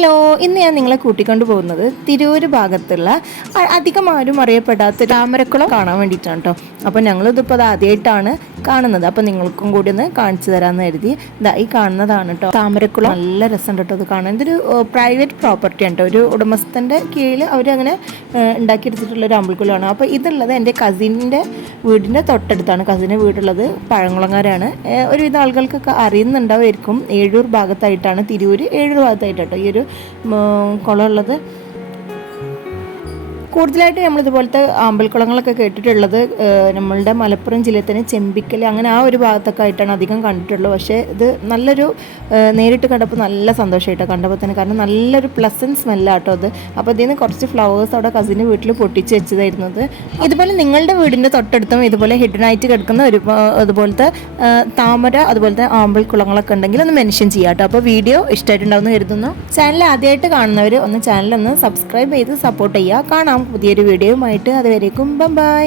Hello, ഇന്ന് ഞാൻ നിങ്ങളെ കൂട്ടിക്കൊണ്ട് പോകുന്നത് തിരൂർ ഭാഗത്തുള്ള അധികം ആരും അറിയപ്പെടാത്ത താമരക്കുളം കാണാൻ വേണ്ടിയിട്ടാണ് കേട്ടോ. അപ്പോൾ ഞങ്ങളിതിപ്പോൾ അത് ആദ്യമായിട്ടാണ് കാണുന്നത്. അപ്പോൾ നിങ്ങൾക്കും കൂടി ഒന്ന് കാണിച്ചു തരാമെന്ന് കരുതി ഈ കാണുന്നതാണ് കേട്ടോ താമരക്കുളം. നല്ല രസമുണ്ട് കേട്ടോ അത് കാണാൻ. ഇതൊരു പ്രൈവറ്റ് പ്രോപ്പർട്ടിയാണ് കേട്ടോ. ഒരു ഉടമസ്ഥൻ്റെ കീഴിൽ അവരങ്ങനെ ഉണ്ടാക്കിയെടുത്തിട്ടുള്ളൊരു അമ്പലക്കുളമാണ്. അപ്പോൾ ഇതുള്ളത് എൻ്റെ കസിൻ്റെ വീടിൻ്റെ തൊട്ടടുത്താണ്. കസിൻ്റെ വീടുള്ളത് പഴങ്കുളങ്ങാരാണ്. ഒരുവിധം ആളുകൾക്കൊക്കെ അറിയുന്നുണ്ടാവുമായിരിക്കും. ഏഴൂർ ഭാഗത്തായിട്ടാണ്, തിരൂർ ഏഴൂർ ഭാഗത്തായിട്ട് കേട്ടോ ഈ ഒരു കുളമുള്ളത്. കൂടുതലായിട്ട് നമ്മളിതുപോലത്തെ അമ്പലക്കുളങ്ങളൊക്കെ കേട്ടിട്ടുള്ളത് നമ്മളുടെ മലപ്പുറം ജില്ലയിൽ തന്നെ ചെമ്പിക്കൽ അങ്ങനെ ആ ഒരു ഭാഗത്തൊക്കെ ആയിട്ടാണ് അധികം കണ്ടിട്ടുള്ളത്. പക്ഷേ ഇത് നല്ലൊരു നേരിട്ട് കണ്ടപ്പോൾ നല്ല സന്തോഷമായിട്ടോ കണ്ടപ്പോൾ തന്നെ. കാരണം നല്ലൊരു പ്ലസൻറ്റ് സ്മെല്ലാട്ടോ അത്. അപ്പോൾ ഇതിൽ നിന്ന് കുറച്ച് ഫ്ലവേഴ്സ് അവിടെ കസിൻ്റെ വീട്ടിൽ പൊട്ടിച്ച് വെച്ചതായിരുന്നത്. ഇതുപോലെ നിങ്ങളുടെ വീടിൻ്റെ തൊട്ടടുത്തും ഇതുപോലെ ഹിഡൻ ആയിട്ട് കിടക്കുന്ന ഒരു അതുപോലത്തെ താമര അതുപോലത്തെ അമ്പലക്കുളങ്ങളൊക്കെ ഉണ്ടെങ്കിൽ ഒന്ന് മെൻഷൻ ചെയ്യാം കേട്ടോ. അപ്പോൾ വീഡിയോ ഇഷ്ടമായിട്ടുണ്ടാവുമെന്ന് കരുതുന്നു. ചാനൽ ആദ്യമായിട്ട് കാണുന്നവർ ഒന്ന് ചാനലൊന്ന് സബ്സ്ക്രൈബ് ചെയ്ത് സപ്പോർട്ട് ചെയ്യുക. കാണാം പുതിയൊരു വീഡിയോയുമായിട്ട്. അതുവരേക്കും ബൈ.